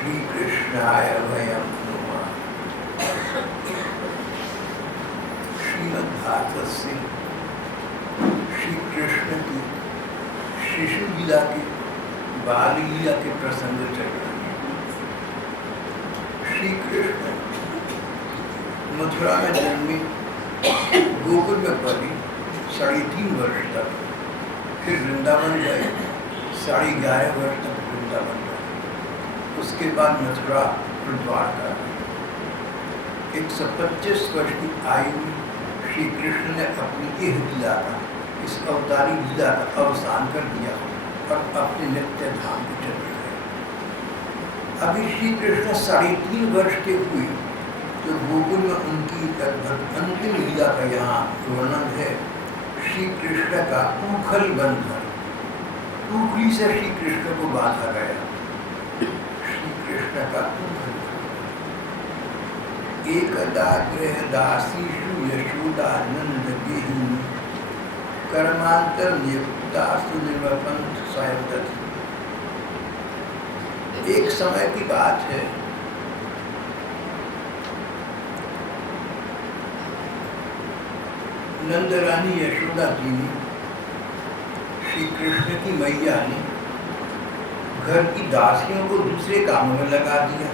श्री कृष्णाय वयं नुमः। श्रीमद्भागवत से श्री कृष्ण की शिशु लीला के बाल लीला के प्रसंग चल रहे हैं। श्री कृष्ण मथुरा में जन्मे, गोकुल में पली 3.5 वर्ष तक, फिर वृंदावन गए 11.5 वर्ष तक वृंदावन गए। उसके बाद मथुरा और द्वारका। 125 वर्ष की आयु में श्री कृष्ण ने अपनी यह लीला का, इस अवतारी लीला का अवसान कर दिया और अपने नित्य धाम को चले गए। अभी श्री कृष्ण 3.5 वर्ष के हुए तो गोकुल में उनकी लगभग अंतिम लीला का यहाँ वर्णन है। श्री कृष्ण का उखल बंधन, उखली से श्री कृष्ण को बांधा गया। श्री कृष्ण का उखल एकदा गृहदासीषु यशोदानंद गेहिनी कर्मांतर नियुक्तासु निर्वपंथ स्वयं। एक समय की बात है, नंद रानी यशोदा जी ने, श्री कृष्ण की मैया ने घर की दासियों को दूसरे कामों में लगा दिया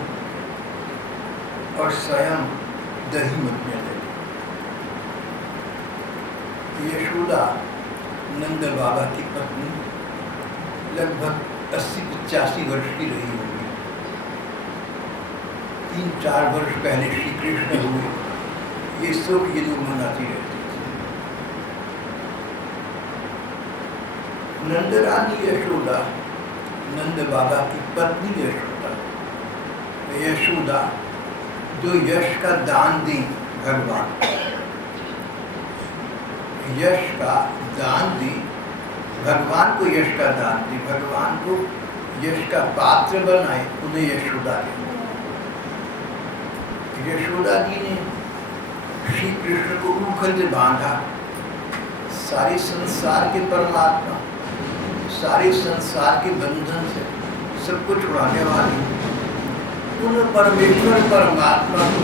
और स्वयं दही मथने लगी। यशोदा नंद बाबा की पत्नी लगभग 80-85 वर्ष की रही होगी। 3-4 वर्ष पहले श्री कृष्ण हुए, ये सब ये लोग मनाती रहती थी। नंद रानी यशोदा, नंद बाबा की पत्नी यशोदा, यशोदा जो यश का दान दी भगवान, यश का दान दी भगवान को, यश का दान दी भगवान को, यश का पात्र बनाए, उन्हें यशोदा ने। यशोदा जी ने श्री कृष्ण को उखल से बांधा। सारे संसार के परमात्मा, सारे संसार के बंधन से सबको छुड़ाने वाले उन परमेश्वर परमात्मा को,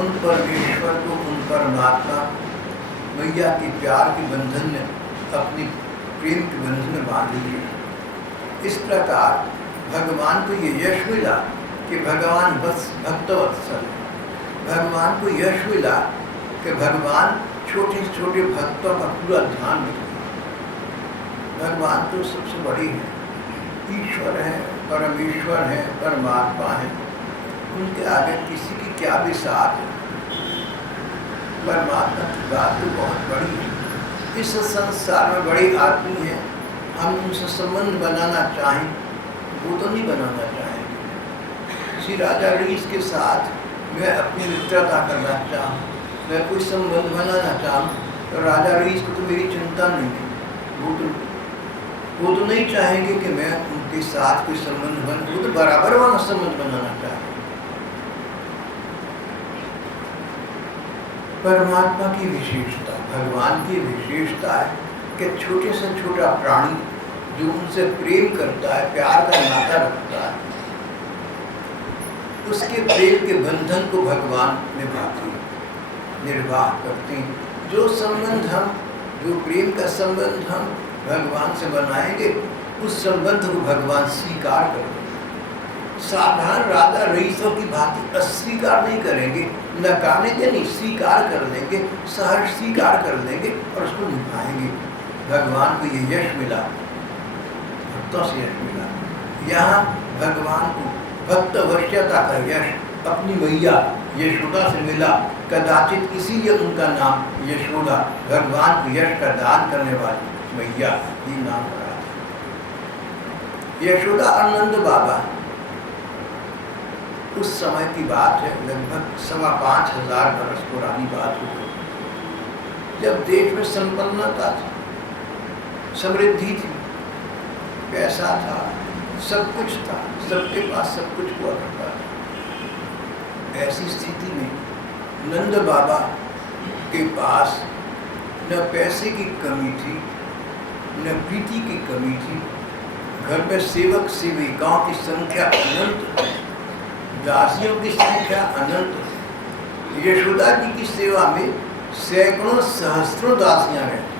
उन परमेश्वर को, उन परमात्मा मैया के प्यार के बंधन में, अपनी प्रेम के बंधन में बांध लिया। इस प्रकार भगवान को ये यश मिला कि भगवान बस भक्तवत्सल है। भगवान को यश मिला कि भगवान छोटे छोटे भक्तों का पूरा ध्यान रखते। भगवान तो सबसे बड़ी है, ईश्वर है, परमेश्वर है, परमात्मा है। उनके आगे किसी की क्या भी साथ है। परमात्मा की बात तो बहुत बड़ी है। इस संसार में बड़े आदमी हैं, हम उनसे संबंध बनाना चाहें वो तो नहीं बनाना चाहेंगे। श्री राजा रीस के साथ मैं अपनी मित्रता करना चाहूँ, मैं कोई संबंध बनाना चाहूँ तो राजा रीस को तो मेरी चिंता नहीं है। वो तो नहीं चाहेंगे कि मैं उनके साथ कोई संबंध बन, वो तो बराबर वाला संबंध बनाना चाहेंगे। परमात्मा की विशेषता, भगवान की विशेषता है कि छोटे से छोटा प्राणी जो उनसे प्रेम करता है, प्यार का नाता रखता है, उसके प्रेम के बंधन को भगवान निभाते हैं, निर्वाह करते हैं। जो संबंध हम, जो प्रेम का संबंध हम भगवान से बनाएंगे, उस संबंध को भगवान स्वीकार करेंगे। साधारण राजा रईसों की भांति अस्वीकार नहीं करेंगे, नकारेंगे नहीं, स्वीकार कर लेंगे, सहर्ष स्वीकार कर लेंगे और उसको निभाएंगे। भगवान को ये यश मिला, भक्तों से यश मिला। यहाँ भगवान को भक्त वश्यता का यश अपनी मैया यशोदा से मिला। कदाचित इसीलिए उनका नाम यशोदा, भगवान को यश का दान करने वाली मैया, ये नाम रहा। यशोदा आनंद बाबा, उस समय की बात है, लगभग 5,500 वर्ष पुरानी बात हो, जब देश में संपन्नता थी, समृद्धि थी, पैसा था, सब कुछ था, सबके पास सब कुछ हुआ करता था। ऐसी स्थिति में नंद बाबा के पास न पैसे की कमी थी, न प्रीति की कमी थी। घर में सेवक सेविकाओं की संख्या अनंत थी, दासियों की संख्या अनंत थी। यशोदा जी की सेवा में सैकड़ों सहस्त्रों दासियां रहती।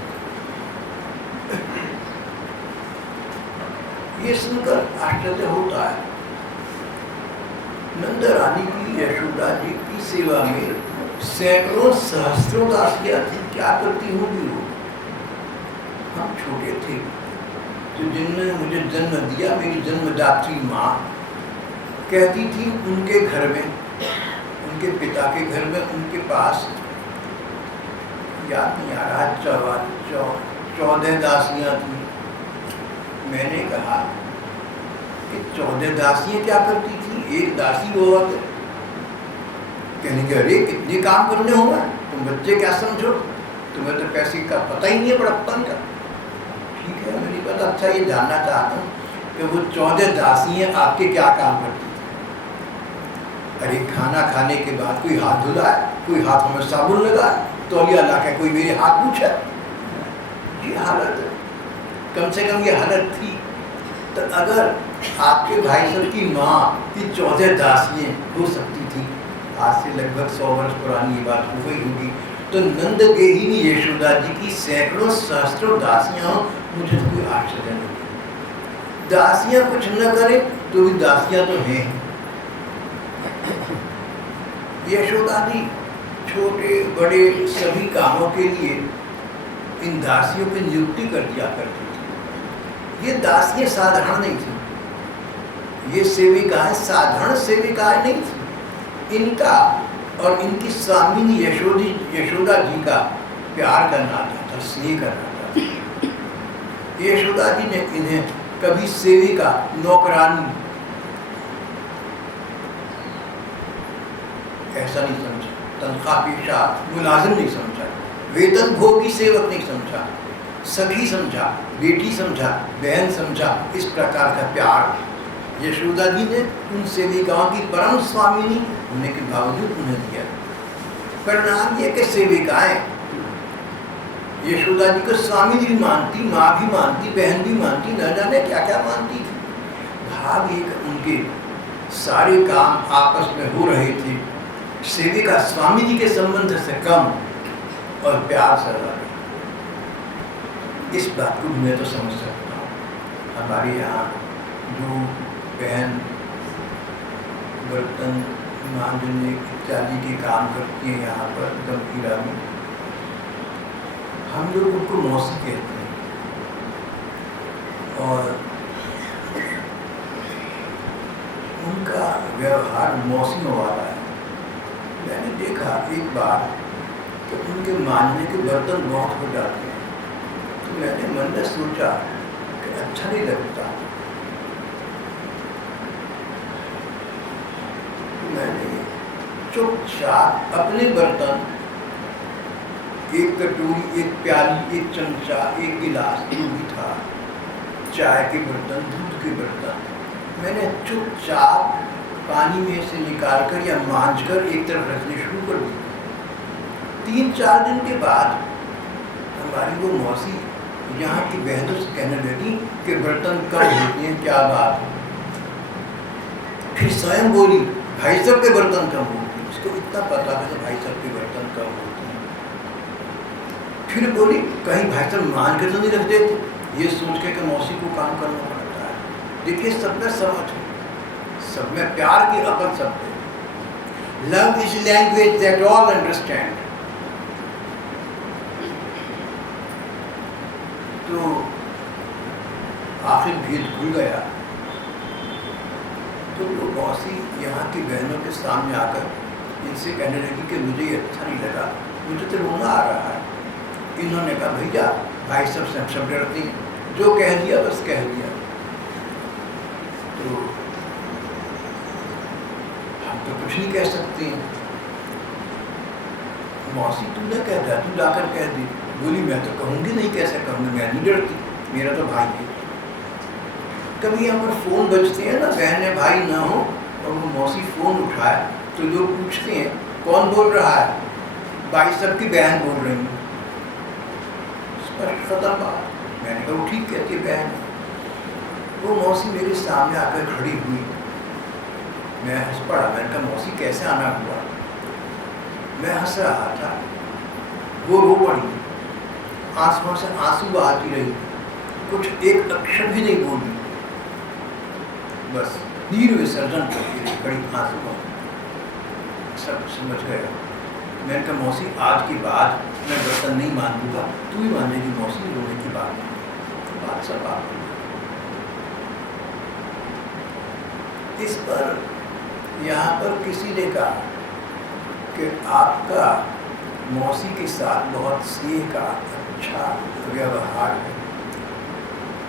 ये सुनकर आश्चर्य होता है। नंद रानी की, यशोदा जी की सेवा में सैकड़ों सहस्त्रों दासियां थी, क्या करती होंगी वो? हम छोटे थे तो जिनने मुझे जन्म दिया, मेरी जन्मदात्री माँ कहती थी उनके घर में, उनके पिता के घर में, उनके पास याद नहीं आ रहा 14 दासियां थी। मैंने कहा कि 14 दासियां क्या करती थी, एक दासी बहुत है। कहने के अरे कितने काम करने होंगे, तुम बच्चे क्या समझो, तुम्हें तो पैसे का पता ही नहीं है बड़प्पन का। ठीक है, मेरी बात अच्छा ये जानना चाहता हूँ कि वो 14 दासियां आपके क्या काम करती थी? अरे खाना खाने के बाद कोई हाथ धुलाए, कोई हाथों में साबुन लगाए, तौलिया लाके कोई मेरे हाथ पूछे। ये हालत है, कम से कम ये हालत थी। तो अगर आपके भाई साहब की माँ की 14 दासियाँ हो सकती थी, आज से लगभग 100 वर्ष पुरानी ये बात हो गई होगी, तो नंद गेहिनी यशोदा जी की सैकड़ों सहस्त्रों दासियाँ हो, मुझे तो कोई आश्चर्य नहीं। दासियाँ कुछ न करें तो भी दासियाँ तो हैं। यशोदा जी छोटे बड़े सभी कामों के लिए इन दासियों की नियुक्ति कर दिया करती थी। ये दासियाँ साधारण नहीं थी, ये सेविकाएं साधारण सेविकाएं नहीं थी। इनका और इनकी स्वामिनी यशोदा जी का प्यार करना आता था, स्नेह करना था। यशोदा जी ने इन्हें कभी सेविका, नौकरानी ऐसा नहीं समझा, तनख्वाह पेशा मुलाजिम नहीं समझा, वेतन भोगी सेवक नहीं समझा, सखी समझा, बेटी समझा, बहन समझा। इस प्रकार का प्यार यशोदा जी ने उन सेविकाओं की परम स्वामिनी होने के बावजूद उन्हें दिया। परिणाम ये कि सेविकाएं यशोदा जी को स्वामी भी मानती, माँ भी मानती, बहन भी मानती, न जाने क्या क्या मानती थी। भाव एक उनके सारे काम आपस में हो रहे थे, सेविका स्वामी जी के संबंध से कम और प्यार से रहा। इस बात को मैं तो समझ सकता हूँ। हमारे यहाँ जो बहन बर्तन मांजने इत्यादि के काम करती है यहाँ पर गंभीरा में, हम लोग उनको मौसी कहते हैं। और उनका व्यवहार मौसियों वाला है। मैंने देखा एक बार कि उनके मांजने के बर्तन बहुत हो जाते हैं, तो मैंने मन में सोचा कि अच्छा नहीं लगता। मैंने चुपचाप अपने बर्तन, एक कटोरी, एक प्याली, एक चमचा, एक गिलास जो भी था, चाय के बर्तन, दूध के बर्तन, मैंने चुपचाप पानी में से निकाल कर या मांझ कर एक तरफ रखने शुरू कर दी। 3-4 दिन के बाद हमारी वो मौसी यहाँ की बहनों से कहने लगी कि बर्तन कम होते हैं, क्या बात। फिर स्वयं बोली भाई साहब के बर्तन कम होते हैं। उसको इतना पता है भाई साहब के बर्तन कम होते हैं। फिर बोली कहीं भाई साहब मान के तो नहीं रख देते, ये सोच के कि मौसी को काम करना पड़ता है। देखिए सब में समझ है, सब में प्यार की अकल सब है। Love is language that all understand. तो आखिर भेद खुल गया। तो वो मौसी यहाँ की बहनों के सामने आकर इनसे कहने लगी कि मुझे ये अच्छा नहीं लगा, मुझे तो रोना आ रहा है। इन्होंने कहा भैया भाई सब से सब डरती हैं, जो कह दिया बस कह दिया। तो हम तो कुछ नहीं कह सकते हैं। मौसी तू न कहता, तू जाकर कह दी। बोली मैं तो कहूँगी नहीं, कैसे कहूँगी, मैं नहीं डरती, मेरा तो भाई है। कभी यहाँ पर फ़ोन बजते हैं ना, बहन भाई ना हो और वो मौसी फ़ोन उठाए तो लोग पूछते हैं कौन बोल रहा है, भाई सब की बहन बोल रही है। स्पष्ट खत्म बात। मैंने कहा वो ठीक कहती है बहन। वो मौसी मेरे सामने आकर खड़ी हुई, मैं हंस पड़ा। मैंने कहा मौसी कैसे आना हुआ? मैं हंस रहा था, वो रो पड़ी, आंसुओं से आंसू बहाती रही, कुछ एक अक्षर भी नहीं बोली, बस नीर विसर्जन करती रही, बड़ी आंसू बहा। सब समझ गया। मैंने कहा मौसी आज की बात मैं बर्तन नहीं मान लूँगा, तू ही मानेगी मौसी, रोने की बात सब आप। इस पर यहाँ पर किसी ने कहा कि आपका मौसी के साथ बहुत स्नेह का अच्छा व्यवहार है।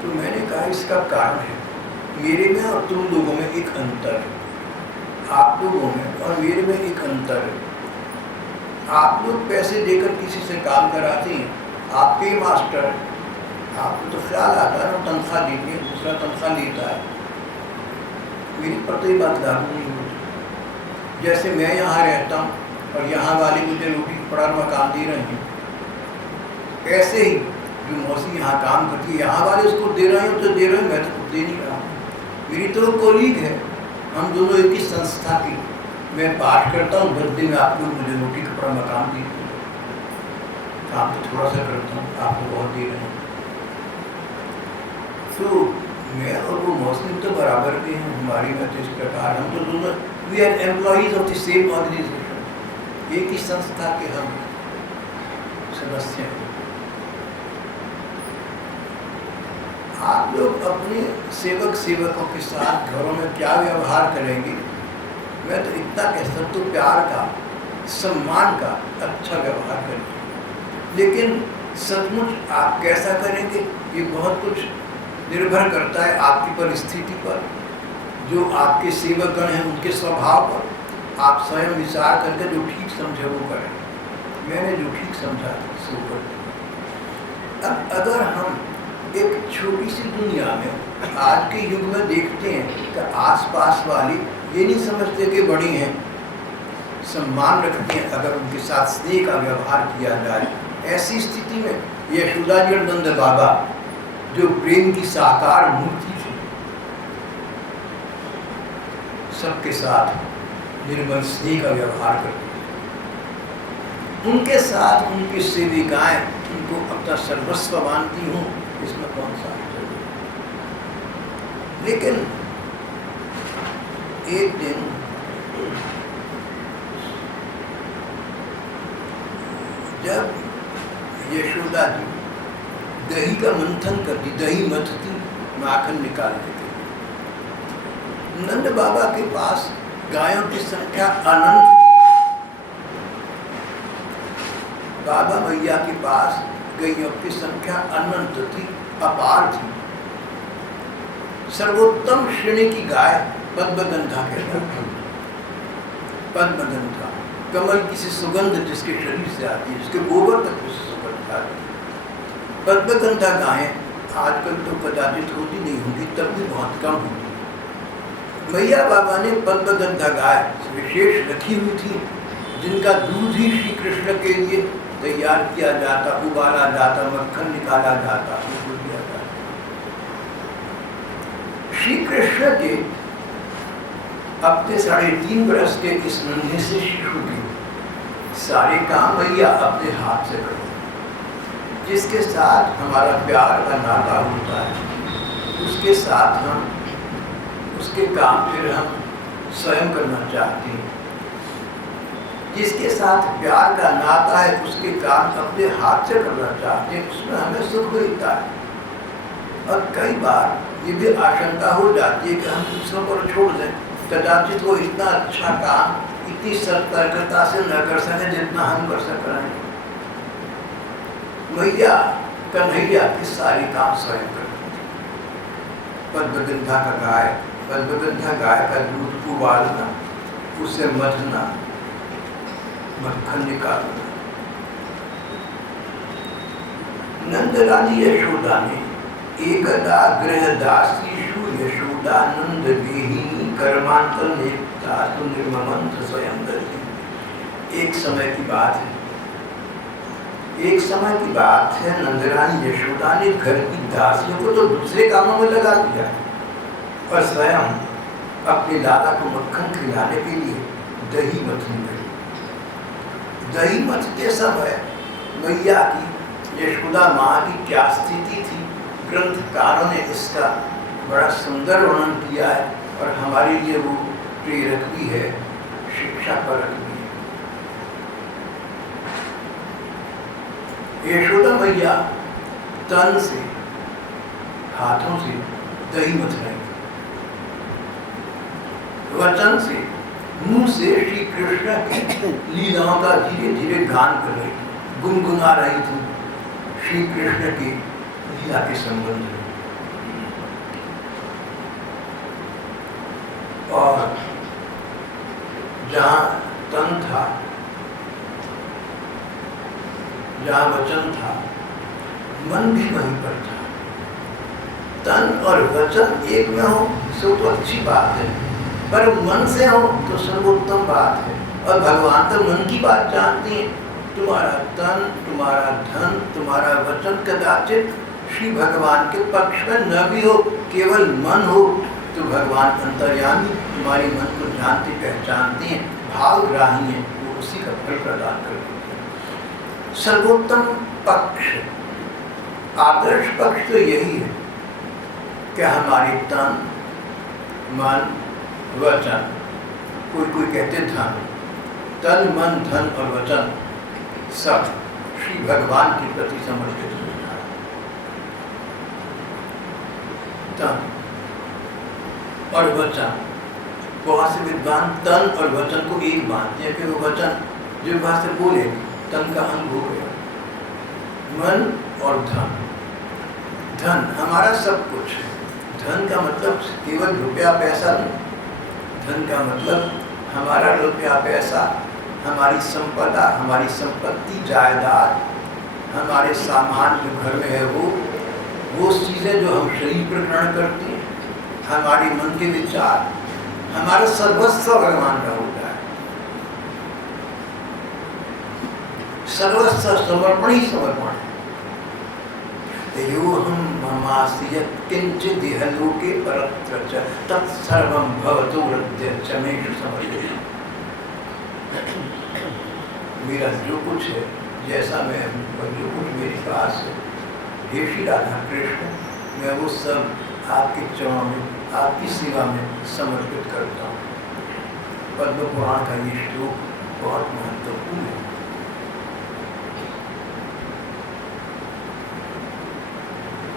तो मैंने कहा इसका कारण है मेरे में और तुम लोगों में एक अंतर है, आप लोगों में और मेरे में एक अंतर है। आप लोग पैसे देकर किसी से काम कराते हैं, आप पे मास्टर हैं, आपको तो ख्याल आता है ना तनख्वाह देती है, दूसरा तनख्वाह लेता है। मेरी पर तो ये बात लागू नहीं होती। जैसे मैं यहाँ रहता हूँ और यहाँ वाले मुझे रोटी कपड़ा मकान दे रहे हैं, ऐसे ही जो मौसी यहाँ काम करती है, यहाँ वाले उसको दे रहे हैं तो दे रहे हैं, मैं तो खुद दे नहीं रहा। मेरी तो कोलीग है, हम दोनों एक ही संस्था की। मैं पाठ करता हूँ, 10 दिन में आप लोग मुझे रोटी कपड़ा मकान देते हैं, काम तो थोड़ा सा करता हूँ, आपको बहुत दे रहे हैं। तो मैं और वो मौसम तो बराबर के हैं, हमारी में तो इस प्रकार हम तो दोनों we are employees of the same organisation, एक ही संस्था के हम सदस्य हैं। आप लोग अपने सेवकों के साथ घरों में क्या व्यवहार करेंगे? मैं तो इतना कह सकता हूँ प्यार का, सम्मान का अच्छा व्यवहार करेंगे। लेकिन सचमुच आप कैसा करेंगे ये बहुत कुछ निर्भर करता है आपकी परिस्थिति पर, जो आपके सेवकगण हैं उनके स्वभाव पर। आप स्वयं विचार करके जो ठीक समझे वो करें। मैंने जो ठीक समझा सो कर। अब अगर हम एक छोटी सी दुनिया में आज के युग में देखते हैं कि आसपास वाली ये नहीं समझते कि बड़ी हैं, सम्मान रखती हैं अगर उनके साथ स्नेह का व्यवहार किया जाए। ऐसी स्थिति में यशोदा जी और नंद बाबा जो प्रेम की साकार मूर्ति थी, सबके साथ निर्मल स्नेह का व्यवहार करती थी। उनके साथ उनकी सेविकाएं उनको अपना सर्वस्व मानती हूँ, इसमें कौन सा है? लेकिन एक दिन जब यशोदा जी दही का मंथन करती, दही मथती, माखन निकाल देती, नंद बाबा के पास गायों की संख्या अनंत, बाबा मैया के पास गैयों की संख्या अनंत थी, अपार थी। सर्वोत्तम श्रेणी की गाय पद्मगंधा कहलाती, पद्मगंधा कमल की सी सुगंध जिसके शरीर से आती है, जिसके गोबर तक से सुगंध आती है। पद्मगंधा गायें आजकल तो कदाचित होती नहीं होगी, तब भी बहुत कम होती। मैया बाबा ने पद्मगंधा गाय विशेष रखी हुई थी, जिनका दूध ही श्री कृष्ण के लिए तैयार किया जाता, उबाला जाता, मक्खन निकाला जाता, दिया जाता। श्री कृष्ण के अपने 3.5 बरस के इस नन्हे से शिशु के सारे काम मैया अपने हाथ से करते, जिसके साथ हमारा प्यार का नाता होता है, उसके साथ हम उसके काम फिर हम स्वयं करना चाहते हैं। जिसके साथ प्यार का नाता है उसके काम अपने हाथ से करना चाहते हैं, उसमें हमें सुख मिलता है। और कई बार ये भी आशंका हो जाती है कि हम दूसरों पर छोड़ दें, कदाचित वो इतना अच्छा काम इतनी सतर्कता से न कर सके जितना हम कर सक रहे हैं। मैया कन्हैया के सारे काम स्वयं करती थी। पद्मगंधा गाय का दूध उबालना, उसे मथना, मक्खन निकालना। नंदरानी यशोदा ने एकदा गृहदासीषु यशोदानंद गेहि कर्मांतर नेता तो निर्ममंत स्वयं दर्शी। एक समय की बात है, एक समय की बात है, नंदरानी यशोदा ने घर की दासियों को तो दूसरे कामों में लगा दिया और स्वयं अपने लाला को मक्खन खिलाने के लिए दही मथने लगी। दही मथते समय मैया की, यशोदा माँ की क्या स्थिति थी, ग्रंथकारों ने इसका बड़ा सुंदर वर्णन किया है और हमारे लिए वो प्रेरक भी है, शिक्षा परक भी है। यशोदा मैया तन से, हाथों से दही मथ रही, वचन से, मुंह से श्री कृष्ण की लीलाओं का धीरे धीरे गान कर रही, गुनगुना रही थी श्री कृष्ण की लीला के संबंध में। और जहाँ तन था, जहाँ वचन था, मन भी वहीं पर था। तन और वचन एक में हो सो तो अच्छी बात है, पर मन से हो तो सर्वोत्तम बात है। और भगवान तो मन की बात जानती हैं। तुम्हारा तन, तुम्हारा धन, तुम्हारा वचन कदाचित श्री भगवान के पक्ष में न भी हो, केवल मन हो तो भगवान अंतर्यामी तुम्हारी मन को जानते पहचानते हैं, भावग्राही हैं, वो उसी का फल प्रदान कर देते हैं। सर्वोत्तम पक्ष, आदर्श पक्ष तो यही है कि हमारे तन, मन, वचन, कोई कहते धन, तन, मन, धन और वचन सब श्री भगवान के प्रति समर्पित हो जाए। तन और वचन, बहुत से विद्वान तन और वचन को एक मानते हैं कि वो वचन जो भाषा से बोले तन का अंग हो गया। मन और धन, धन हमारा सब कुछ है। धन का मतलब केवल रुपया पैसा नहीं, धन का मतलब हमारा रुपया पैसा, हमारी संपदा, हमारी संपत्ति, जायदाद, हमारे सामान जो घर में है वो चीज़ें जो हम शरीर पर ग्रहण करते हैं, हमारे मन के विचार, हमारा सर्वस्व भगवान का होता है। सर्वस्व समर्पण ही समर्पण है। यो हम ममासि यत्किंचित् इह लोके परत्र च तत्सर्वं भवतो हृदय च मेषु समर्पयामि। मेरा जो कुछ है, जैसा मैं हूँ और जो कुछ मेरे पास है, हे श्री राधा कृष्ण, मैं वो सब आपके चरणों में, आपकी सेवा में समर्पित करता हूँ। पद्म पुराण का ये श्लोक बहुत महत्वपूर्ण है।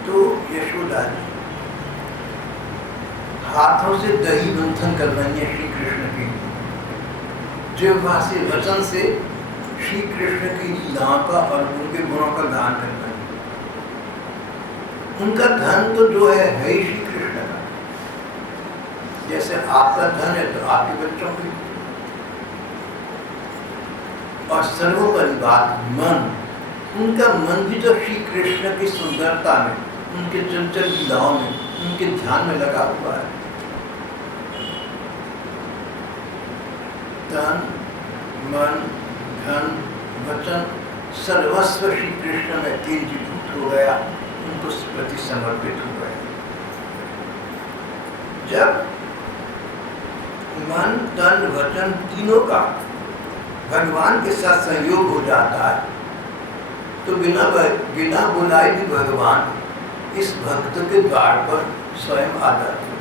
तो यशोदा जी हाथों से दही मंथन कर रही है श्री कृष्ण की, जिह्वा से, वचन से श्री कृष्ण की लीलाओं का और उनके गुणों का गान कर रही है। उनका धन तो जो है ही श्री कृष्ण का। जैसे आपका धन है तो आपके बच्चों की, और सर्वोपरि बात मन, उनका मन भी तो श्री कृष्ण की सुंदरता में, उनके चंचल लीलाओं में, उनके ध्यान में लगा हुआ है। तन, मन, धन, वचन, सर्वस्व श्री कृष्ण में केंद्रीभूत हो गया, उनको प्रति समर्पित हो गया। जब मन, तन, वचन तीनों का भगवान के साथ संयोग हो जाता है तो बिना बुलाए भी भगवान इस भक्त के द्वार पर स्वयं आ जाते हैं।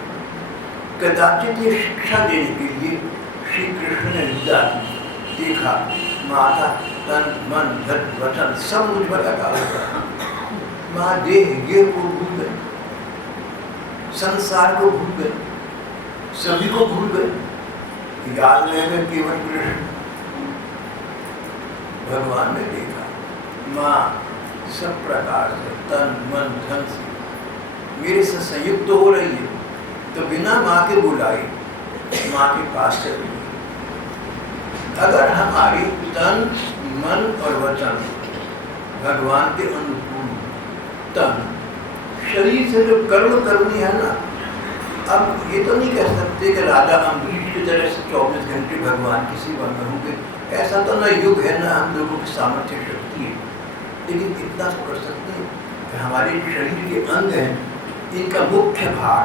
कदाचित ये शिक्षा देने के लिए श्री कृष्ण ने लीला की, देखा माता तन, मन, धन, वचन सब मुझ पर लगा हुआ, माँ देह ये को भूल गए, संसार को भूल गए, सभी को भूल गए, याद रह गए केवल कृष्ण। भगवान ने देखा माँ सब प्रकार से तन, मन, धन से मेरे से संयुक्त हो रही है, तो बिना माँ के बुलाए माँ के पास चली। अगर हमारी तन, मन और वचन भगवान के अनुकूल, तन शरीर से जो कर्म करनी है ना, अब ये तो नहीं कह सकते कि राजा अम्बरीश की तरह से 24 घंटे भगवान की सेवा में होंगे। ऐसा तो ना युग है, ना हम लोगों की सामर्थ्य शक्ति है। लेकिन इतना तो कर सकते हैं कि हमारे शरीर के अंग हैं, इनका मुख्य भाग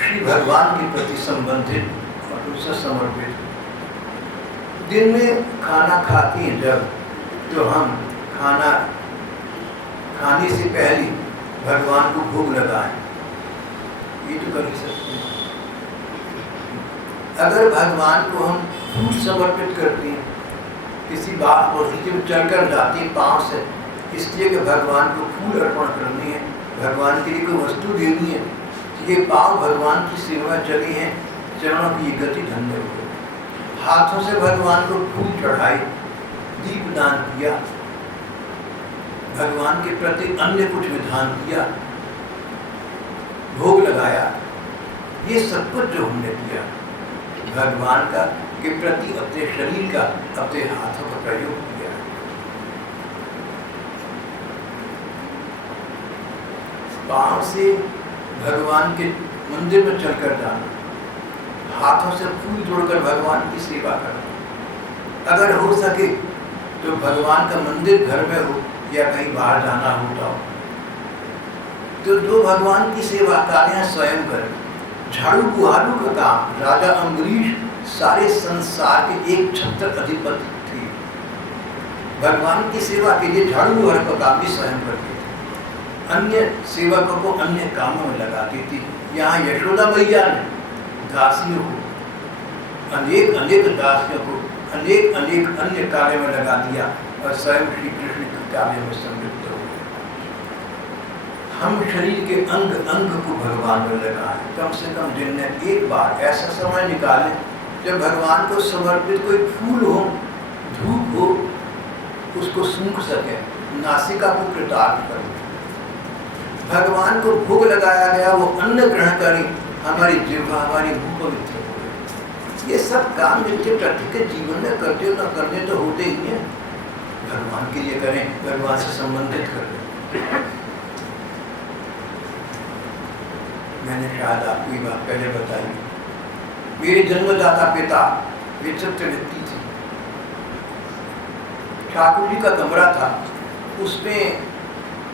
श्री भगवान के प्रति संबंधित और उनसे समर्पित। दिन में खाना खाते हैं जब, तो हम खाना खाने से पहले भगवान को भोग लगाएं, ये तो कर ही सकते हैं। अगर भगवान को हम फूल समर्पित करते हैं, किसी बात बगीचे में चढ़कर जाते हैं पाँव से, इसलिए कि भगवान को फूल अर्पण करनी है, भगवान के लिए कोई वस्तु देनी है, ये पाँव भगवान की सेवा में चले हैं, चरणों की गति धन्य हो। हाथों से भगवान को फूल चढ़ाए, दीप दान किया, भगवान के प्रति अन्य कुछ विधान किया, भोग लगाया, ये सब कुछ जो हमने किया भगवान का के प्रति अपने शरीर का, अपने हाथों का प्रयोग किया। पांव से भगवान के मंदिर में चलकर जाना, हाथों से फूल जोड़कर भगवान की सेवा करना, अगर हो सके तो भगवान का मंदिर घर में हो या कहीं बाहर जाना होता हो तो जो भगवान की सेवा कार्य स्वयं करें। झाड़ू बुहारू का काम राजा अम्बरीश सारे संसार के एक छत्र अधिपति थे, भगवान की सेवा के लिए झाड़ू बुहारू का काम भी स्वयं करते थे, अन्य सेवकों को अन्य कामों में लगाती थी। यहाँ यशोदा मैया ने दासियों को अनेक अनेक दासियों को अनेक अनेक अन्य कार्य में लगा दिया और स्वयं श्री कृष्ण के कार्य में संयुक्त हो गए। हम शरीर के अंग अंग को भगवान में लगाएं, कम से कम दिन में एक बार ऐसा समय निकालें जब भगवान को समर्पित कोई फूल हो, धूप हो, उसको सूंघ सके, नासिका को कृतार्थ करें, भगवान को भोग लगाया गया वो अन्न ग्रहण करें, हमारी जिह्वा हमारी मुंह पवित्र हो। ये सब काम जिनके प्रत्येक जीवन में करते न करने तो होते ही हैं, भगवान के लिए करें, भगवान से संबंधित करें। मैंने शायद आपको ये बात पहले बताई, मेरे जन्मदाता पिता विचित्र व्यक्ति थे। ठाकुर जी का कमरा था, उसमें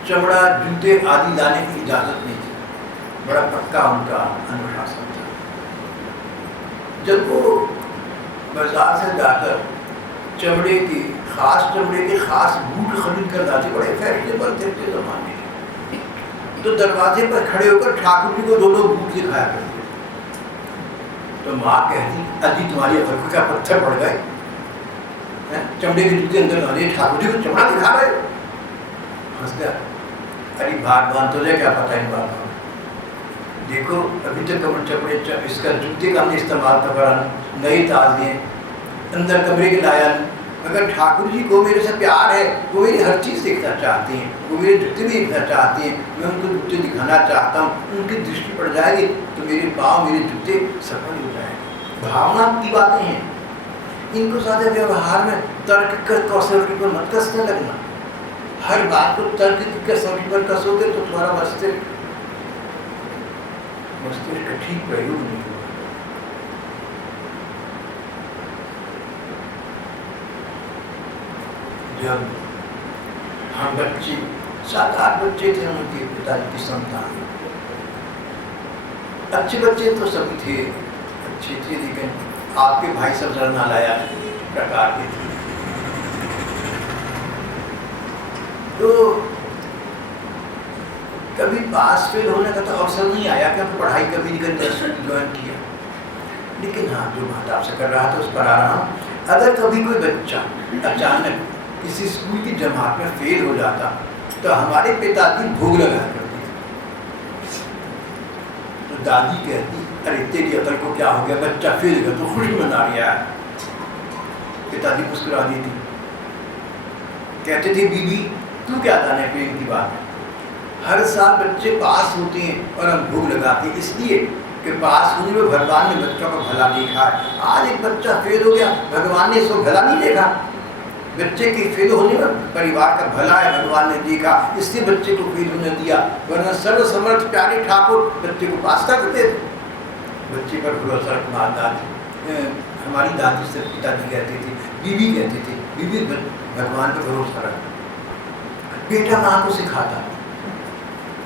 चमड़ा जूते आदि लाने की इजाजत नहीं थी, बड़ा पक्का उनका अनुशासन था। जब वो बाजार से जाकर चमड़े के खास बूट खरीद कर लाते, बड़े फैशनेबल थे के जमाने के, तो दरवाजे पर खड़े होकर ठाकुर जी को दो बूट दिखाया करते। तो माँ कहती, अजी तुम्हारी अकल को क्या पत्थर पड़ गए, चमड़े के जूते अंदर डाले, ठाकुर जी को चमड़ा दिखा रहे। हंस गया, अरे भगवान तुझे क्या पता इन बातों, देखो अभी तक चमड़े इसका जूते का हमने इस्तेमाल तो करा, नई ताज़ी है, अंदर कमरे के लाया। मगर ठाकुर जी को मेरे से प्यार है, वो मेरी हर चीज़ देखना चाहती हैं, वो मेरे जूते भी देखना चाहती हैं, मैं उनको जूते दिखाना चाहता हूँ, उनकी दृष्टि पड़ जाएगी तो मेरे पाँव मेरे जूते सफल हो जाएंगे। भावना की बातें हैं, इनको साथ व्यवहार में तर्क कर कसौटी पर मत कसने लगना। हर बात को तर्क की कसौटी पर कसोगे तो तुम्हारा मस्तिष्क का ठीक प्रयोग नहीं होगा। जब हम बच्चे 7-8 बच्चे थे, उनके पिताजी की संतान, अच्छे बच्चे तो सभी थे, अच्छे थे, लेकिन आपके भाई सब जरा नालायक प्रकार के थे। तो कभी पास फेल होने का तो अवसर नहीं आया कि हम पढ़ाई कभी नहीं ज्वाइन किया, लेकिन हाँ जो बात आपसे कर रहा था उस पर आ रहा हूँ। अगर कभी कोई बच्चा अचानक किसी स्कूल की जमात में फेल हो जाता तो हमारे पिताजी भोग लगाया करते, तो दादी कहती, अरे तेरी अकल को क्या हो गया, बच्चा फेल गया तो खुशी मना रहा है। पिताजी मुस्कुरा देती, कहते थे बीबी तू क्या जाने प्रेम की बात है, हर साल बच्चे पास होते हैं और हम भोग लगाते हैं, इसलिए कि पास होने में भगवान ने बच्चों का भला देखा है। आज एक बच्चा फेल हो गया, भगवान ने इसको भला नहीं देखा, बच्चे के फेल होने में परिवार का भला है भगवान ने देखा, इसलिए बच्चे को फेल होने दिया, वरना सर्वसमर्थ प्यारे ठाकुर बच्चे को पास करते थे। बच्चे पर भरोसा रखना दादी, हमारी दादी से पिताजी कहते थे, बीवी कहते थे, बीवी भगवान पर भरोसा रखना। बेटा माँ को सिखाता,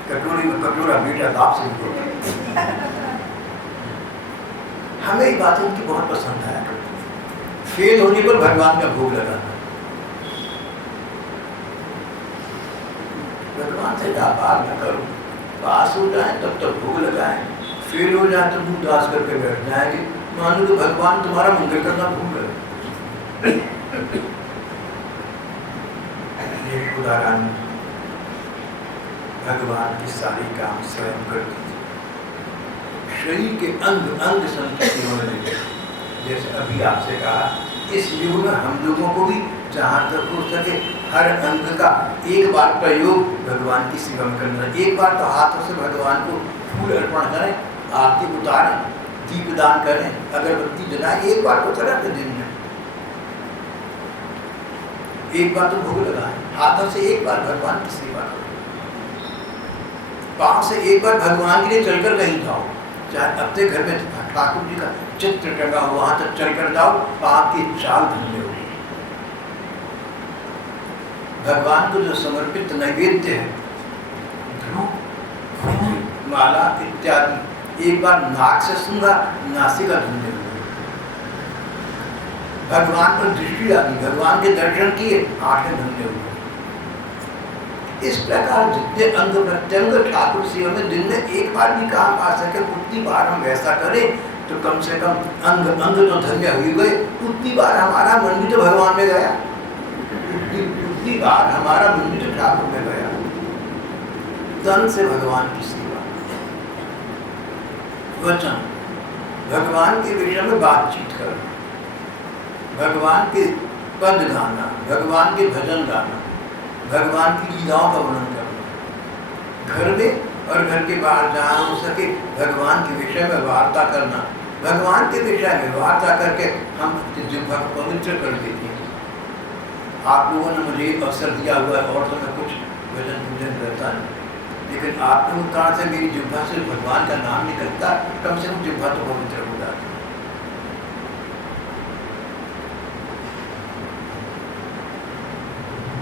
कटोरी में कटोरा बेटा बाप से बोलता। हमें ये बात उनकी बहुत पसंद आया। फेल होने पर भगवान का भोग लगाना, भगवान से व्यापार न करो, पास हो जाए तब तक भोग लगाए, फेल हो जाए तो मुंह दास करके बैठ जाएंगे, मानो तो भगवान तुम्हारा मंगल करना भूल गए। उदाहरण, भगवान की सारी काम स्वयं करती थी, शरीर के अंग अंग संतुष्टि होने लगे। जैसे अभी आपसे कहा, इस युग में हम लोगों को भी जहाँ तक हो सके हर अंग का एक बार प्रयोग भगवान की सेवा में करना। एक बार तो हाथों से भगवान को फूल अर्पण करें, आरती उतारें, दीपदान करें, अगरबत्ती जलाएं, एक बार तो करें तो दिन में एक बार तो भोग लगाएं, हाथों से एक बार भगवान की सेवा करो, पाँव से एक बार भगवान के लिए चलकर कहीं जाओ, चाहे अपने घर में ठाकुर जी का चित्र टंगा हो वहां तक चलकर जाओ, पाँव की चाल धन्य हो। भगवान को जो समर्पित नैवेद्य है, माला इत्यादि, एक बार नाक से सुंगा, नासिका धन्य हो। भगवान पर दृष्टि डाली, भगवान के दर्शन किए, आंखें धन्य हो। इस प्रकार जितने अंग प्रत्यंग ठाकुर सेवा में दिन में एक बार भी काम आ सके, उतनी बार हम वैसा करें तो कम से कम अंग अंग तो धन्य हो गए, उतनी बार हमारा मन भी तो भगवान में गया, उतनी बार हमारा मन भी तो ठाकुर में गया। तन से भगवान की सेवा, वचन, भगवान के विषय में बातचीत करना, भगवान के पद गाना, भगवान के भजन गाना, भगवान की लीलाओं का वर्णन करना, घर में और घर के बाहर जहाँ हो सके भगवान के विषय में वार्ता करना, भगवान के विषय में वार्ता करके हम जिह्वा को पवित्र कर देते हैं। आप लोगों ने मुझे अवसर दिया हुआ है और तो मैं कुछ भजन पूजन करता नहीं, लेकिन आप लोगों के कारण से मेरी जिह्वा से भगवान का नाम निकलता, कम से कम जिह्वा तो पवित्र हो जाती।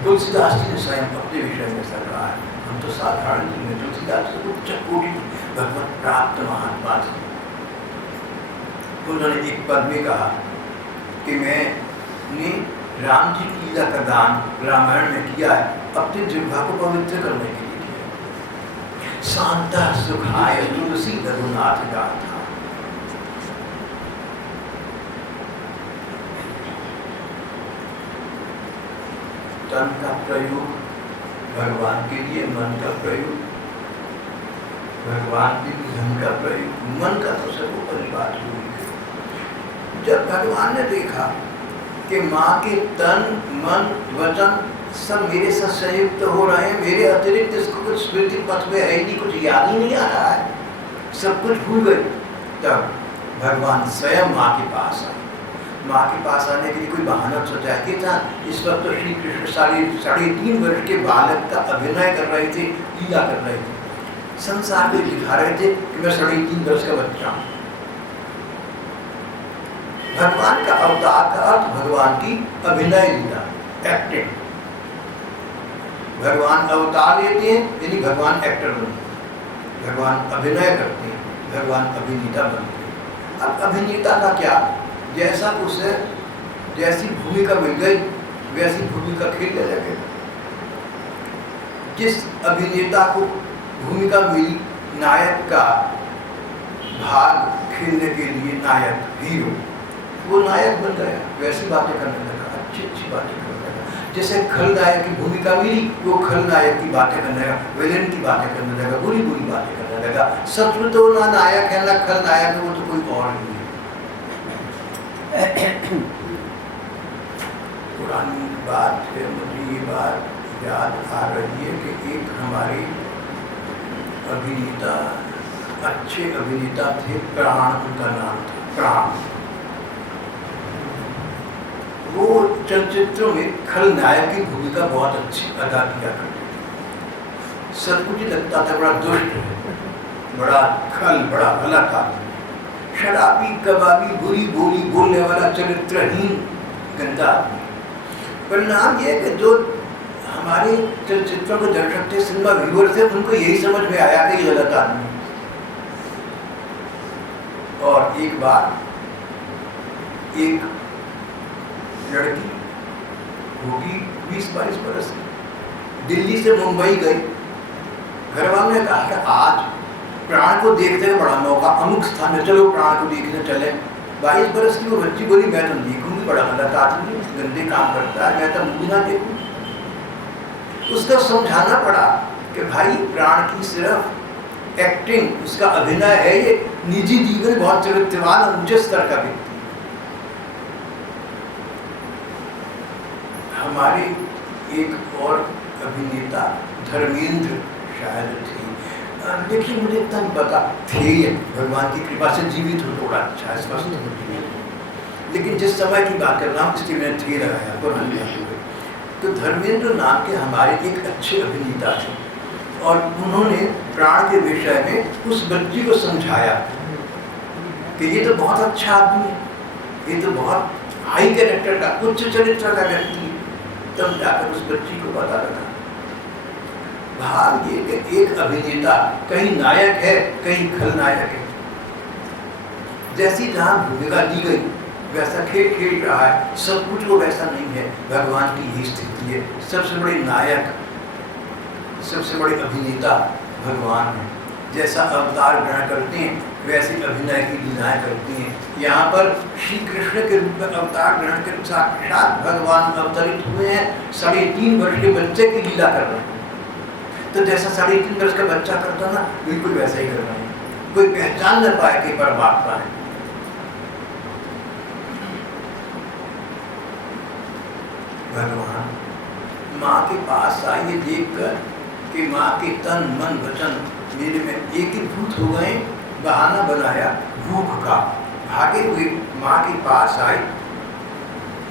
तुलसीदास जी ने स्वयं अपने विषय में ऐसा कहा है, हम तो साधारण जीव हैं, तुलसीदास जी उच्च कोटि भगवत प्राप्त महात्मा थे। उन्होंने एक पद में कहा कि मैंने राम जी की लीला का दान रामायण में किया है, अपने जिह्वा को पवित्र करने के लिए किया। शांता सुखाय तुलसी रघुनाथ गाथा, तन का प्रयोग भगवान के लिए, मन का प्रयोग भगवान के लिए, धन का प्रयोग, मन का तो सब परिवार हुई। जब भगवान ने देखा कि माँ के तन मन वचन सब मेरे साथ संयुक्त हो रहे हैं, मेरे अतिरिक्त इसको कुछ स्मृति पथ में है नहीं, कुछ याद ही नहीं आ रहा है, सब कुछ भूल गए, तब भगवान स्वयं माँ के पास आए। माँ के पास आने के लिए कोई बहाना सोचा कि था। इस वक्त तो श्री कृष्ण 3.5 वर्ष के बालक का अभिनय कर रहे थे, लीला कर रहे थे, संसार में दिखा रहे थे कि मैं 3.5 वर्ष का बच्चा हूँ। भगवान का अवतार का अर्थ भगवान की अभिनय लीला, एक्टिंग। भगवान अवतार लेते हैं यानी भगवान एक्टर बनते हैं, भगवान अभिनय करते हैं, भगवान अभिनेता बनते हैं। अब अभिनेता का क्या, जैसा उसे जैसी भूमिका मिल गई वैसी भूमिका खेलने लगे। जिस अभिनेता को भूमिका मिली नायक का भाग खेलने के लिए, नायक हीरो, वो नायक बन गया, वैसी बातें करने लगा, अच्छी अच्छी बातें करने लगा। जैसे खलनायक की भूमिका मिली, वो खलनायक की बातें करने लगा, विलेन की बातें करने लगा, बुरी बुरी बातें करने लगा। सच तो ना नायक है ना खलनायक है, वो तो कोई और नहीं है। पुरानी बात है, मुझे ये बात याद आ रही है कि एक हमारे अभिनेता, अच्छे अभिनेता थे, प्राण उनका नाम था, प्राण। वो चलचित्रों में खलनायक की भूमिका बहुत अच्छी अदा किया करते थे। सब कुछ लगता था बड़ा दुष्ट है, बड़ा खल, बड़ा अलग आदमी, शराबी, कबाबी, बुरी बोली बोलने वाला, चरित्रहीन, गंदा आदमी। परिणाम ये कि जो हम हमारे चलचित्रों के दर्शक थे, सिनेमा व्यूअर थे, उनको यही समझ में आया कि ये गलत आदमी। और एक बार एक लड़की होगी 20-22 बरस की, दिल्ली से मुंबई गई। घर वालों ने कहा कि आज प्राण को देखने का बड़ा मौका, अमुक स्थान में चलो प्राण को देखने चले। 22 बरस की वो बच्ची बोली मैं तो देखूंगी, बड़ा गलत आदमी, गंदे काम करता है, मैं तो मूवी ना देखूँ। उसको समझाना पड़ा कि भाई प्राण की सिर्फ एक्टिंग, उसका अभिनय है, ये निजी जीवन बहुत चरित्रवान और ऊंचे स्तर का व्यक्ति। हमारे एक और अभिनेता धर्मेंद्र शायद थे, देखिए मुझे इतना नहीं पता, थे भगवान की कृपा से जीवित हो, थोड़ा अच्छा स्पष्ट हो, लेकिन जिस समय की बात कर रहा हूँ इसलिए मैंने थे लगाया पुरानी बात हुई। तो धर्मेंद्र नाम के हमारे एक अच्छे अभिनेता थे और उन्होंने प्राण के विषय में उस बच्ची को समझाया कि ये तो बहुत अच्छा आदमी है, ये तो बहुत हाई कैरेक्टर का, उच्च चरित्र का व्यक्ति है। तब जाकर उस बच्ची को पता लगा भाग ये कि एक अभिनेता कहीं नायक है, कहीं खलनायक है। जैसी जहाँ भूमिका दी गई वैसा खेल खेल रहा है, सब कुछ वो वैसा नहीं है। भगवान की यही स्थिति है, सबसे बड़े नायक, सबसे बड़े अभिनेता भगवान है। जैसा अवतार ग्रहण करते हैं वैसे अभिनय की लीलाएं करते हैं। यहाँ पर श्री कृष्ण के रूप में अवतार ग्रहण कर साक्षात भगवान अवतरित हुए हैं, 3.5 वर्ष के बच्चे की लीला कर रहे हैं। तो जैसा 3.5 वर्ष का बच्चा करता ना, बिल्कुल वैसा ही कर रहे हैं। कोई पहचान न पाए कि परमात्मा है। भगवान माँ के पास आइए देखकर कि माँ के तन मन वचन मेरे में एकीभूत हो गए। बहाना बनाया भूख का, भागे हुए माँ के पास आए,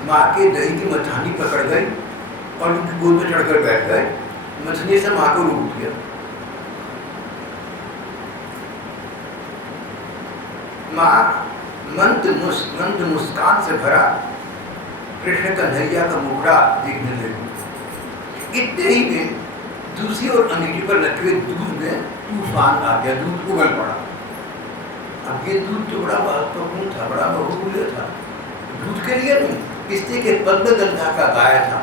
माँ के दही की मछानी पकड़ गई और उनकी गोद में चढ़कर बैठ गए। मछली से माँ को रोक दिया। माँ मंद मुस्कान से भरा कृष्ण कन्हैया का मुखड़ा देखने लगी। इतने ही में दूसरी ओर अंगीठी पर रखे हुए दूध में तूफान आ गया, दूध उगल पड़ा। अब ये दूध तो बड़ा महत्वपूर्ण था, बड़ा बहुमूल्य था। दूध के लिए नहीं, इसलिए कि पद्मगंधा का गाय था,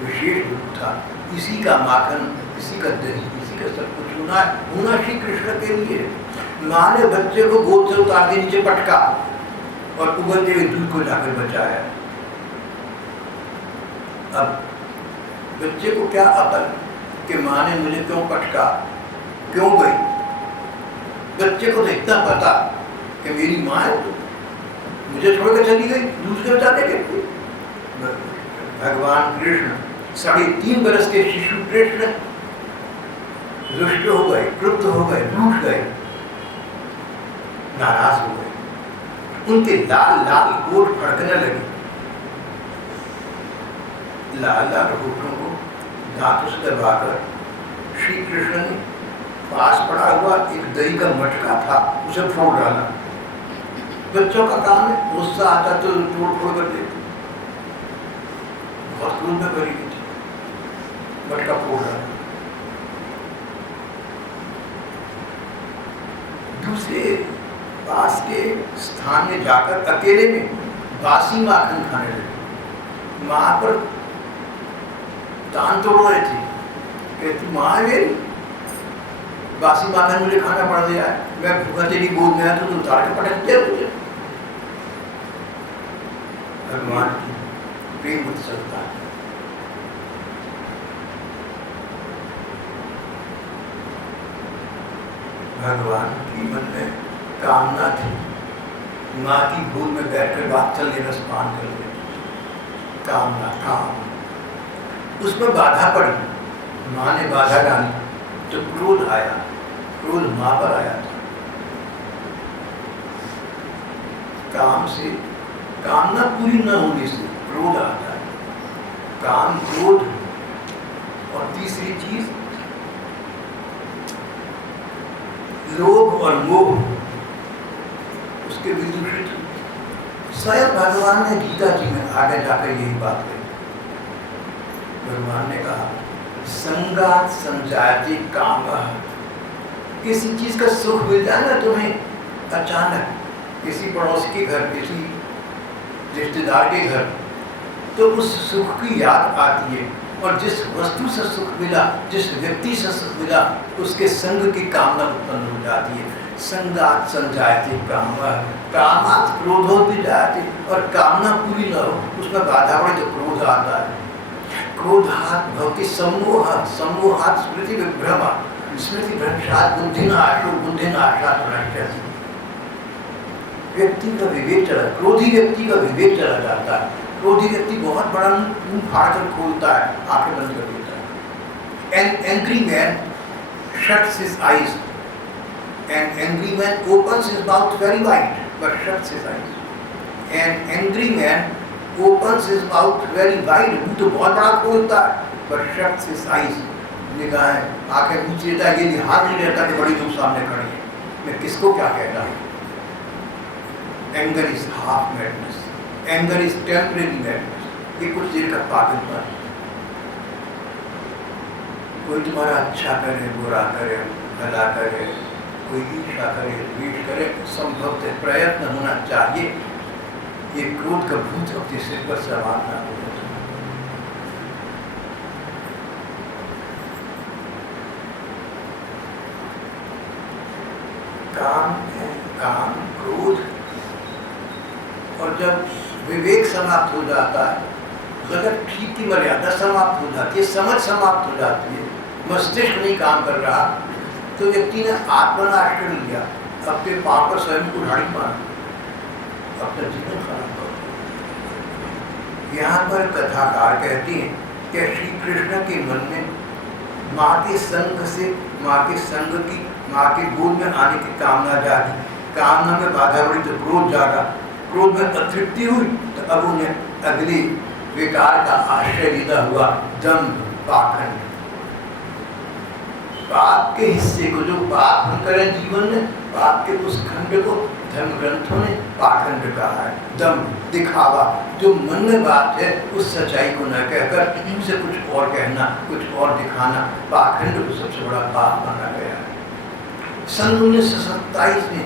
विशेष दूध था। इसी का माखन, इसी का दही, इसी का सब कुछ होना श्री कृष्ण के लिए। माँ ने बच्चे को गोद से उतार के नीचे पटका और उगलते हुए दूध को जाकर बचाया। अब बच्चे को क्या अकल कि माँ ने मुझे क्यों पटका, क्यों गई। बच्चे को तो इतना पता कि मेरी माँ है, मुझे छोड़कर चली गई दूध के बचाने के लिए। भगवान कृष्ण 3.5 बरस के शिशु कृष्ण रुष्ट हो गए, क्रुद्ध हो गए, रूठ गए, नाराज हो गए। उनके लाल लाल होठ फड़कने लगे। लाल लाल होठों को दांतों से दबाकर श्री कृष्ण ने पास पड़ा हुआ एक दही का मटका था, उसे फोड़ डाला। बच्चों का काम है, गुस्सा आता तो तोड़ फोड़ कर देते। बहुत क्रोध में भरी हुई थी, मटका फोड़ डाला। दूसरे पास के स्थान में जाकर अकेले में बासी माखन खाने लगे। माँ पर तान तोड़ रहे थे, कहती माँ मेरी बासी माखन मुझे खाना पड़ गया है, मैं भूखा तेरी गोद में आया तो उतार के पटक दिया मुझे। भगवान की प्रेम उत्सवता है। भगवान की मन में कामना थी माँ की गोद में बैठकर वात्सल्य रस पान कर ले। कामना, काम, उसमें बाधा पड़ी, माँ ने बाधा डाली तो क्रोध आया। क्रोध माँ पर आया था। काम से कामना पूरी न होने से क्रोध आता है। काम, क्रोध और तीसरी चीज लोभ और मोह, उसके विदूषित। स्वयं भगवान ने गीता जी में आगे जाकर यही बात कही। भगवान ने कहा संगात संजायते कामः। किसी चीज का सुख मिल जाए ना तुम्हें अचानक, किसी पड़ोसी के घर, किसी रिश्तेदार के घर, तो उस सुख की याद आती है, और जिस वस्तु से सुख मिला, जिस व्यक्ति से सुख मिला, उसके संग की कामना उत्पन्न हो जाती है। संगात संजायते कामः, कामात् क्रोधो भी जाते, और कामना पूरी न हो उसमें बाधा पड़े तो क्रोध आता है। क्रोधात् भवति सम्मोह, सम्मोहात् स्मृति विभ्रम, स्मृति भ्रंशात् बुद्धिनाशो, बुद्धिनाशात् भ्रंशति। व्यक्ति का विवेक चला, क्रोधी व्यक्ति का विवेक चला जाता है। क्रोधी व्यक्ति बहुत बड़ा मुंह फाड़ कर खोलता है, आंखें बंद कर देता है। An angry man shuts his eyes. An angry man opens his mouth very wide, but shuts his eyes. An angry man opens his mouth very wide, मुंह तो बहुत बड़ा खोलता है, but shuts his eyes. निगाहें, आंखें नीचे लेता है, ये ध्यान नहीं रहता कि बड़ी लोग सामने खड़ी है, मैं किसको क्या कहता हूँ। Anger is half madness. Anger is temporary madness. ये कुछ देर का पागलपन। कोई तुम्हारा अच्छा करे, बुरा करे, भला करे, कोई ईर्ष्या करे, द्वेष करे, संभवतः प्रयत्न होना चाहिए ये क्रोध का भूत अपने सिर पर सवार ना हो। काम है, काम, क्रोध, और जब विवेक समाप्त हो जाता है, अगर ठीक की मर्यादा समाप्त हो जाती है, समझ समाप्त हो जाती है, मस्तिष्क नहीं काम कर रहा, तो व्यक्ति ने आत्मनाश कर लिया, अपने पाप पर स्वयं को ढाड़ी मार, अपना जीवन खराब कर। यहाँ पर कथाकार कहते हैं कि श्री कृष्ण के मन में माँ के संग से, माँ के संग की, माँ के गोद में आने की कामना जागी, कामना में बाधा पड़ी तो क्रोध जागा, क्रोध में अतृप्ति हुई तो अब उन्हें अगले विकार का आश्रय लेना हुआ दंभ, पाखंड। पाप के हिस्से को, जो पाप हम करें जीवन में, पाप के उस खंड को धर्म ग्रंथों ने पाखंड कहा है। दंभ, दिखावा, जो मन में बात है उस सच्चाई को न कहकर उनसे कुछ और कहना, कुछ और दिखाना, पाखंड को सबसे बड़ा पाप माना गया है। सन 1927 में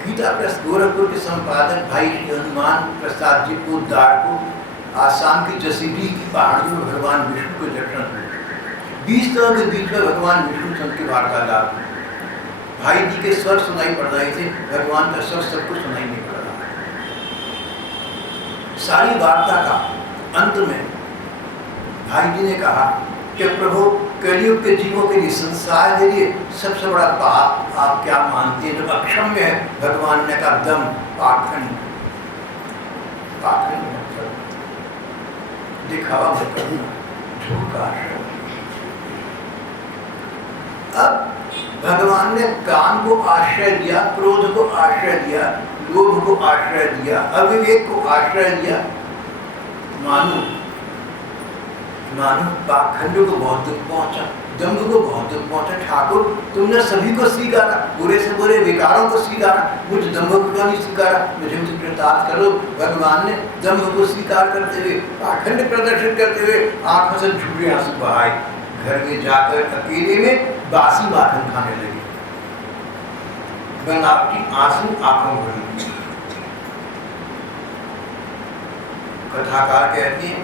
गीता प्रेस गोरखपुर के संपादक भाई श्री हनुमान प्रसाद जी पोद्दार को आसाम की जसीडीह की पहाड़ियों में भगवान विष्णु के दर्शन हुए। 20 तरह के बीच में भगवान विष्णु संत की वार्तालाप, भाई जी के स्वर सुनाई पड़ रहे थे, भगवान का स्वर सबको सुनाई नहीं पड़ रहा। सारी वार्ता का अंत में भाई जी ने कहा कि प्रभु, कलयुग के जीवों के लिए, संसार के लिए सबसे बड़ा पाप आप क्या मानते हैं जो अक्षम्य है? भगवान ने कहा दम, पाखंड। पाखंड मतलब दिखावा मत करना, झूठ का आश्रय। अब भगवान ने काम को आश्रय दिया, क्रोध को आश्रय दिया, लोभ को आश्रय दिया, अविवेक को आश्रय दिया। मानो पाखंड को बहुत दुख पहुंचा, दंभ को बहुत दुख पहुंचा। ठाकुर, तुमने सभी को स्वीकारा, बुरे से बुरे विकारों को स्वीकारा, मुझ दंभ को क्यों नहीं स्वीकारा? मुझे मुझे कृतार्थ करो। भगवान ने दंभ को स्वीकार करते हुए, पाखंड प्रदर्शित करते हुए आंखों से झूठे आंसू बहाए। घर में जाकर अकेले में बासी माखन खाने लगे, बनावटी आंसू आंखों भर लिए। कथाकार कहते हैं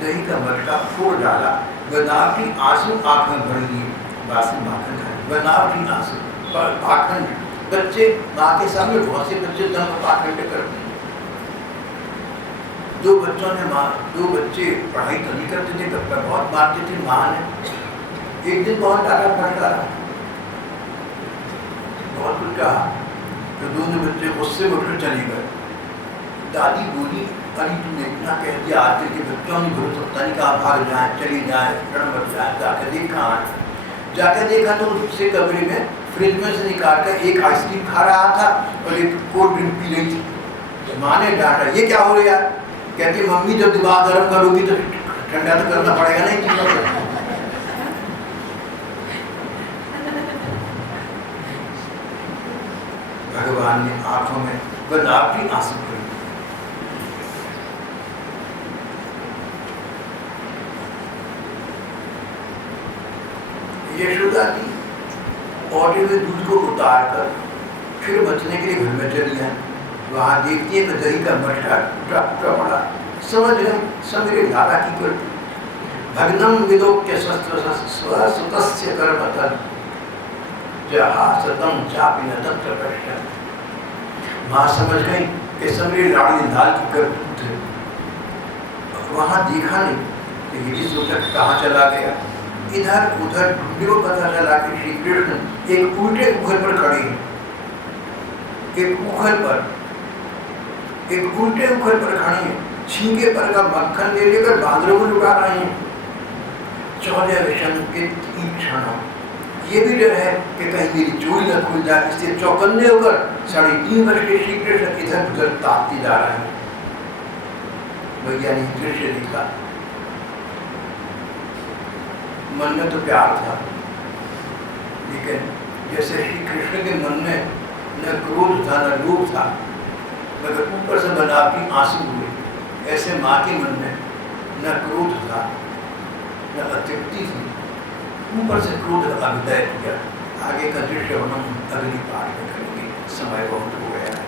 दही का मटका फोड़ डाला, बनावटी आंसू आंखें भर लिए, बासी माखन खाए, बनावटी आंसू, पाखंड। बच्चे माँ के सामने, बहुत से बच्चे दंभ पाखंड करते हैं। दो बच्चे पढ़ाई तो नहीं करते थे, बहुत मारते थे माँ ने। एक दिन बहुत डाला फटकारा, बहुत कुछ कहा, तो दोनों बच्चे गुस्से में उठकर चले गए। दादी बोली, अरे तुमने इतना कह दिया, आजकल के बच्चों ने भरोसा सकता नहीं, कहा भाग जाए, चली जाए, रण मच जाए। जाकर देखा तो उससे कमरे में फ्रिज में से निकाल कर एक आइसक्रीम खा रहा था और एक कोल्ड ड्रिंक पी रही थी। तो माँ ने डांटा, ये क्या हो रहा है? कहती मम्मी, जब दिमाग गर्म करोगी तो ठंडा तो करना पड़ेगा नहीं चीज़ों को। भगवान ने आंखों में बनावटी आंसू भरे। यशोदा जी औटे हुए दूध को उतार कर फिर बचने के लिए घर में चली आए। वहाँ देखती है कि दही का मटका टूटा टूटा पड़ा। समझ गए सब मेरे लाला की कुल भग्नम विलोक्य स्वसुतस्य कर्मतः जहाँ सतम चापी न तत्र पश्चात। माँ समझ गई कि सब मेरे लाड़ी लाल की करतूत है। वहाँ देखा नहीं कि ये भी सोचा कहाँ चला गया। इधर उधर ढूंढने को पता चला कि श्री कृष्ण एक उल्टे उखल पर खड़े हैं। एक उल्टे उखल पर खड़े हैं, छींके पर का मक्खन ले लेकर बांदरों को लुटा रहे हैं। 14 विषम के 3 क्षण ये भी डर है कि कहीं मेरी चोरी न खुल जाए, इससे चौकन्ने होकर 3.5 वर्ष के श्री कृष्ण इधर उधर ताकते जा रहे हैं। वैज्ञानिक दृश्य दिखा। मन में तो प्यार था, लेकिन जैसे श्री कृष्ण के मन में न क्रोध था न लोभ था, मगर ऊपर से बनावटी आंसू हुए। ऐसे माँ के मन में न क्रोध था न अतृप्ति थी, ऊपर से क्रोध अभिदय किया। आगे का दृश्य हम अगली पाठ में करेंगे, समय बहुत हो गया।